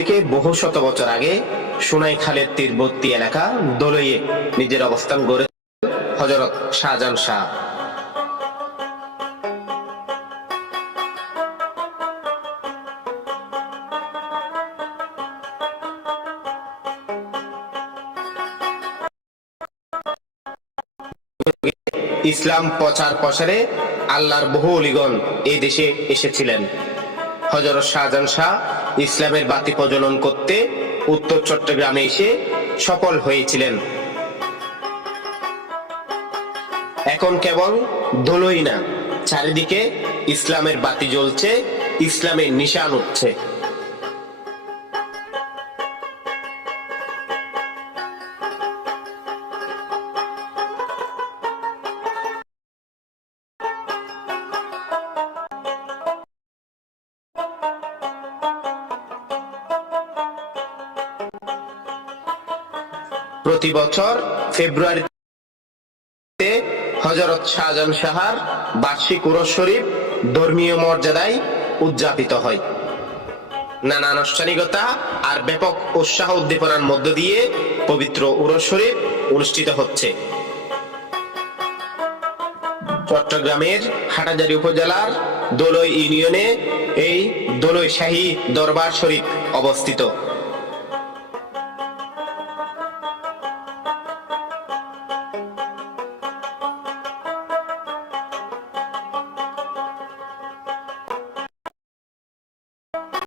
থেকে বহু শত বছর আগে সুনাই খালের তীরবর্তী এলাকা দলইয়ে নিজের অবস্থান গড়ে হজরত শাহজাহান শাহ। ইসলাম প্রচার প্রসারে আল্লাহর বহু অলিগণ এই দেশে এসেছিলেন। হজরত শাহজাহান শাহ ইসলামের বাতি প্রজ্বলন করতে উত্তর চট্টগ্রামে এসে সফল হয়েছিলেন। এখন কেবল ধুলোই না, চারিদিকে ইসলামের বাতি জ্বলছে, ইসলামের নিশান উঠছে। প্রতি বছর ফেব্রুয়ারিতে হজরত শাহজাহান সাহার বার্ষিক উরস শরীফ ধর্মীয় মর্যাদায় উদযাপিত হয়। নানা আনুষ্ঠানিকতা আর ব্যাপক উৎসাহ উদ্দীপনার মধ্য দিয়ে পবিত্র উরস শরীফ অনুষ্ঠিত হচ্ছে। চট্টগ্রামের হাটাজারি উপজেলার দোলই ইউনিয়নে এই দোলই শাহী দরবার শরীফ অবস্থিত।